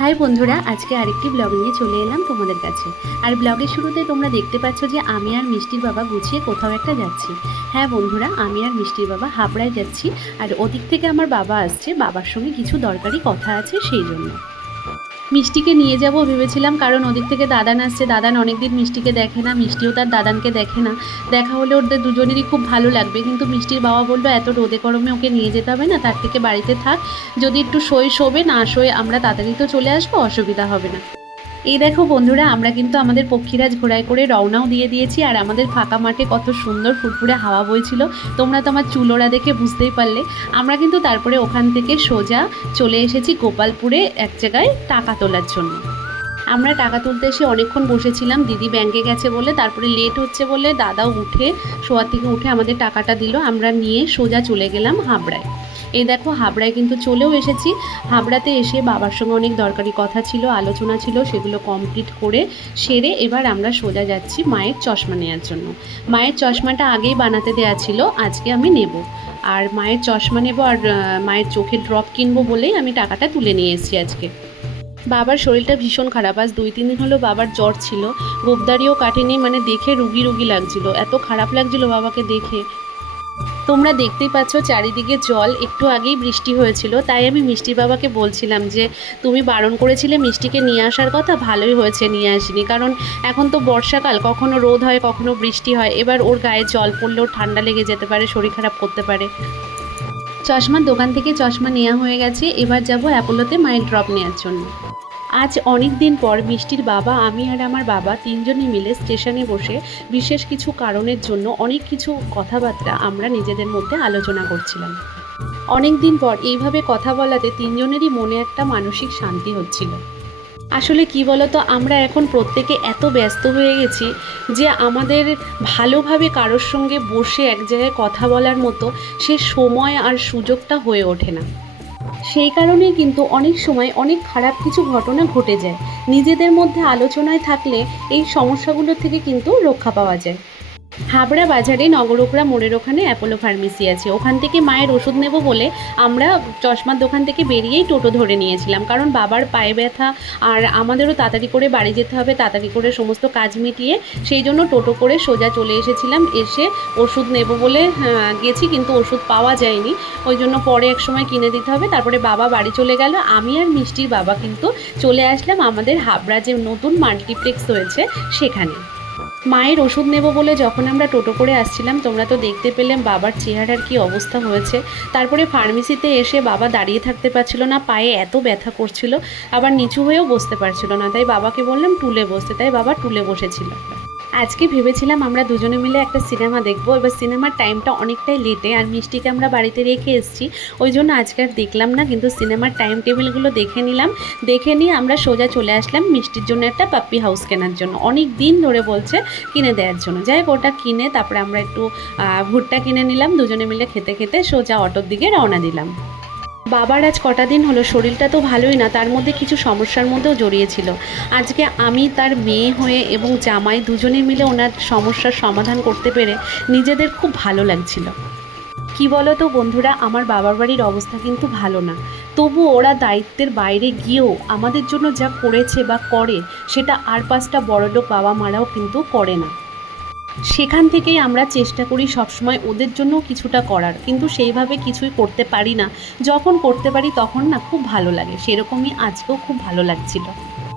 High বন্ধুরা, আজকে আরেকটি ব্লগ নিয়ে চলে এলাম তোমাদের কাছে। আর ব্লগের শুরুতে তোমরা দেখতে পাচ্ছ যে আমি আর মিষ্টির বাবা গুছিয়ে কোথাও একটা যাচ্ছি। হ্যাঁ বন্ধুরা, আমি আর মিষ্টির বাবা হাবড়ায় যাচ্ছি, আর ওদিক থেকে আমার বাবা আসছে, বাবার সঙ্গে কিছু দরকারি কথা আছে সেই জন্য। মিষ্টিকে নিয়ে যাব ভেবেছিলাম, কারণ ওদিক থেকে দাদান আসছে। দাদান অনেকদিন মিষ্টিকে দেখে না, মিষ্টিও তার দাদানকে দেখে না। দেখা হলে ওদের দুজনেরই খুব ভালো লাগবে, কিন্তু মিষ্টির বাবা বলল, এত রোদে গরমে ওকে নিয়ে যেতে হবে না, তার থেকে বাড়িতে থাক। যদি একটু সই শোবে, না শোয়ে আমরা তাড়াতাড়ি তো চলে আসব, অসুবিধা হবে না। এই দেখো বন্ধুরা, আমরা কিন্তু আমাদের পক্ষীরাজ ঘোড়ায় করে রওনাও দিয়ে দিয়েছি, আর আমাদের ফাঁকা মাঠে কত সুন্দর ফুরফুরে হাওয়া বইছিল। তোমরা তো আমার চুলোরা দেখে বুঝতেই পারলে। আমরা কিন্তু তারপরে ওখান থেকে সোজা চলে এসেছি গোপালপুরে এক জায়গায় টাকা তোলার জন্য। আমরা টাকা তুলতে এসে অনেকক্ষণ বসেছিলাম, দিদি ব্যাংকে গেছে বলে, তারপরে লেট হচ্ছে বলে দাদাও উঠে, শোয়ার থেকে উঠে আমাদের টাকাটা দিল, আমরা নিয়ে সোজা চলে গেলাম হাবড়ায়। এই দেখো, হাবড়ায় কিন্তু চলেও এসেছি। হাবড়াতে এসে বাবার সঙ্গে অনেক দরকারি কথা ছিল, আলোচনা ছিল, সেগুলো কমপ্লিট করে সেরে এবার আমরা সোজা যাচ্ছি মায়ের চশমা নেওয়ার জন্য। মায়ের চশমাটা আগেই বানাতে দেওয়া ছিল, আজকে আমি নেব। আর মায়ের চশমা নেব আর মায়ের চোখের ড্রপ কিনবো বলেই আমি টাকাটা তুলে নিয়ে এসেছি আজকে। বাবার শরীরটা ভীষণ খারাপ। আজ দুই, তিন দিন হলো বাবার জ্বর ছিল। গোবদারিও কাটেনি মানে দেখে রুগী রুগী লাগছিল। এত খারাপ লাগছিল বাবাকে দেখে। তোমরা দেখতেই পাচ্ছ চারিদিকে জল, একটু আগেই বৃষ্টি হয়েছিল, তাই আমি মিষ্টির বাবাকে বলছিলাম যে, তুমি বারণ করেছিলে মিষ্টিকে নিয়ে আসার কথা, ভালোই হয়েছে নিয়ে আসিনি, কারণ এখন তো বর্ষাকাল, কখনো রোদ হয়, কখনো বৃষ্টি হয়, এবার ওর গায়ে জল পড়লেও ঠান্ডা লেগে যেতে পারে, শরীর খারাপ করতে পারে। চশমার দোকান থেকে চশমা নেওয়া হয়ে গেছে, এবার যাব অ্যাপোলোতে মায়ের ড্রপ নেওয়ার জন্য। আজ অনেক দিন পর মিষ্টির বাবা, আমি আর আমার বাবা তিনজনে মিলে স্টেশনে বসে বিশেষ কিছু কারণের জন্য অনেক কিছু কথাবার্তা আমরা নিজেদের মধ্যে আলোচনা করছিলাম। অনেক দিন পর এইভাবে কথা বলাতে তিনজনেরই মনে একটা মানসিক শান্তি হচ্ছিল। আসলে কি বলতো, আমরা এখন প্রত্যেকে এত ব্যস্ত হয়ে গেছি যে আমাদের ভালোভাবে কারোর সঙ্গে বসে এক জায়গায় কথা বলার মতো সে সময় আর সুযোগটা হয়ে ওঠে না। সেই কারণেই কিন্তু অনেক সময় অনেক খারাপ কিছু ঘটনা ঘটে যায়। নিজেদের মধ্যে আলোচনায় থাকলে এই সমস্যাগুলো থেকে কিন্তু রক্ষা পাওয়া যায়। হাবড়া বাজারে নগরোকরা মোড়ের ওখানে অ্যাপোলো ফার্মেসি আছে। ওখান থেকে মায়ের ওষুধ নেব বলে আমরা চশমার দোকান থেকে বেরিয়েই টোটো ধরে নিয়েছিলাম। কারণ বাবার পায়ে ব্যথা আর আমাদেরও তাড়াতাড়ি করে বাড়ি যেতে হবে, তাড়াতাড়ি করে সমস্ত কাজ মিটিয়ে সেই জন্য টোটো করে সোজা চলে এসেছিলাম। এসে ওষুধ নেব বলে গেছি কিন্তু ওষুধ পাওয়া যায়নি। ওই জন্য পরে এক সময় কিনে দিতে হবে। তারপরে বাবা বাড়ি চলে গেল। আমি আর মিষ্টির বাবা কিন্তু চলে আসলাম আমাদের হাবড়া যে নতুন মাল্টিপ্লেক্স হয়েছে সেখানে। মায়ের ওষুধ নেব বলে যখন আমরা টোটো করে আসছিলাম, তোমরা তো দেখতে পেলাম বাবার চেহারার কি অবস্থা হয়েছে। তারপরে ফার্মেসিতে এসে বাবা দাঁড়িয়ে থাকতে পারছিল না, পায়ে এত ব্যথা করছিল, আবার নিচু হয়েও বসতে পারছিল না। তাই বাবাকে বললাম টুলে বসতে। তাই বাবা টুলে বসেছিল। আজকে ভেবেছিলাম আমরা দুজনে মিলে একটা সিনেমা দেখব, এবার সিনেমার টাইমটা অনেকটাই লেটে আর মিষ্টিকে আমরা বাড়িতে রেখে এসেছি। ওই জন্য আজকে আর দেখলাম না, কিন্তু সিনেমার টাইম টেবিলগুলো দেখে নিলাম। দেখে নিয়ে আমরা সোজা চলে আসলাম মিষ্টির জন্য একটা পাপ্পি হাউস কেনার জন্য। অনেক দিন ধরে বলছে কিনে দেওয়ার জন্য। যাই হোক, ওটা কিনে তারপরে আমরা একটু ভুট্টা কিনে নিলাম। দুজনে মিলে খেতে খেতে সোজা অটোর দিকে রওনা দিলাম। বাবার আজ কটা দিন হলো, শরীরটা তো ভালোই না, তার মধ্যে কিছু সমস্যার মধ্যেও জড়িয়েছিল। আজকে আমি তার মেয়ে হয়ে এবং জামাই দুজনে মিলে ওনার সমস্যার সমাধান করতে পেরে নিজেদের খুব ভালো লাগছিল। কি বলো তো বন্ধুরা, আমার বাবার বাড়ির অবস্থা কিন্তু ভালো না। তবু ওরা দায়িত্বের বাইরে গিয়েও আমাদের জন্য যা করেছে বা করে, সেটা আর পাঁচটা বড়লোক বাবা মারাও কিন্তু করে না। সেখান থেকেই আমরা চেষ্টা করি সবসময় ওদের জন্য কিছুটা করার। কিন্তু সেইভাবে কিছুই করতে পারি না। যখন করতে পারি তখন না খুব ভালো লাগে। সেরকমই আজকেও খুব ভালো লাগছিল।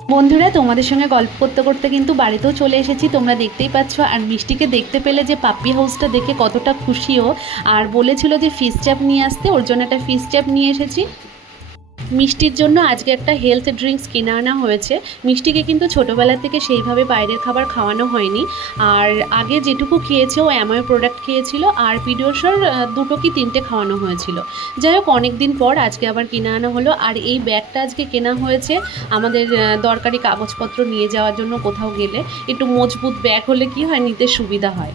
বন্ধুরা, তোমাদের সঙ্গে গল্প করতে করতে কিন্তু বাড়িতেও চলে এসেছি। তোমরা দেখতেই পাচ্ছ আর মিষ্টিকে দেখতে পেলে যে পাপ্পি হাউসটা দেখে কতটা খুশিও। আর বলেছিল যে ফিস চ্যাপ নিয়ে আসতে। ওর জন্য একটা ফিস চ্যাপ নিয়ে এসেছি। মিষ্টির জন্য আজকে একটা হেলথ ড্রিঙ্কস কিনে আনা হয়েছে। মিষ্টিকে কিন্তু ছোটোবেলা থেকে সেইভাবে বাইরের খাবার খাওয়ানো হয়নি। আর আগে যেটুকু খেয়েছে, ও অ্যাময় প্রোডাক্ট খেয়েছিল, আর পিডিওশর দুটো কি তিনটে খাওয়ানো হয়েছিল। যাই হোক অনেক দিন পর আজকে আবার কিনে আনা হলো। আর এই ব্যাগটা আজকে কেনা হয়েছে। আমাদের দরকারি কাগজপত্র নিয়ে যাওয়ার জন্য কোথাও গেলে। একটু মজবুত ব্যাগ হলে কি হয়, নিতে সুবিধা হয়।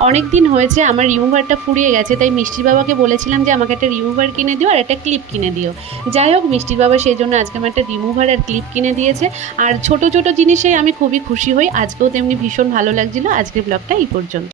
অনেক দিন হয়েছে, আমার রিমুভারটা ফুরিয়ে গেছে, তাই মিষ্টির বাবাকে বলেছিলাম যে আমাকে একটা রিমুভার কিনে দিও আর একটা ক্লিপ কিনে দিও। যাই হোক মিষ্টির বাবা সেই জন্য আজকে আমার একটা রিমুভার আর ক্লিপ কিনে দিয়েছে। আর ছোট ছোট জিনিসে আমি খুবই খুশি হই, আজকেও তেমনি ভীষণ ভালো লাগছিল। আজকের ব্লগটা এই পর্যন্ত।